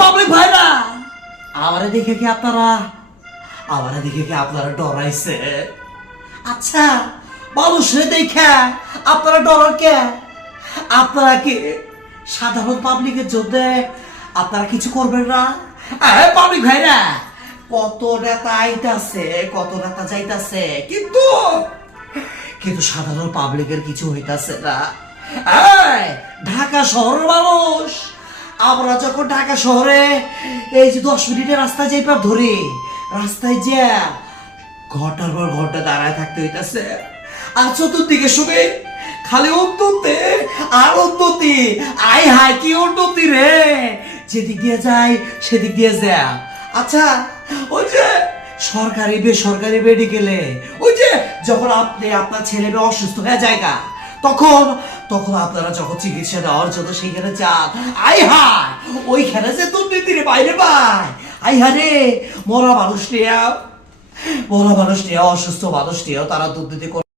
Public ভাইরা, আমারে দেখে কি আপনারা ডরাইছে? আচ্ছা, মানুষের দেখে আপনারা ডরার কে? আপনারা কি সাধারণ পাবলিকের জন্য আপনারা কিছু করবেন না? পাবলিক ভাইরা, কত নেতা আইতাছে, কত নেতা যাইতাছে, কিন্তু সাধারণ পাবলিকের কিছু হইতাছে না। ঢাকা শহরের মানুষ, আমরা যখন ঢাকা শহরে এই যে 10 মিনিটের রাস্তা যাইবার ধরি, রাস্তায় যে ঘন্টার পর ঘন্টা দাঁড়ায় থাকতে হইতাছে, আর চতুর্দিকে শুনে খালি উন্নতি আর উন্নতি। আয় হায়, কি উন্নতি রে! যেদিক দিয়ে যাই সেদিক দিয়ে যা। আচ্ছা, ওই যে সরকারি বেসরকারি মেডিকেলে, ওই যে যখন আপনার ছেলে মেয়ে অসুস্থ হয়ে জায়গা, তখন আপনারা যখন চিকিৎসা দেওয়ার জন্য সেইখানে যান, আই হায়, ওইখানে যে দুর্নীতির বাইরে পায়। আই হারে, মরা মানুষ নিয়ে, অসুস্থ মানুষ নিয়েও তারা দুর্নীতি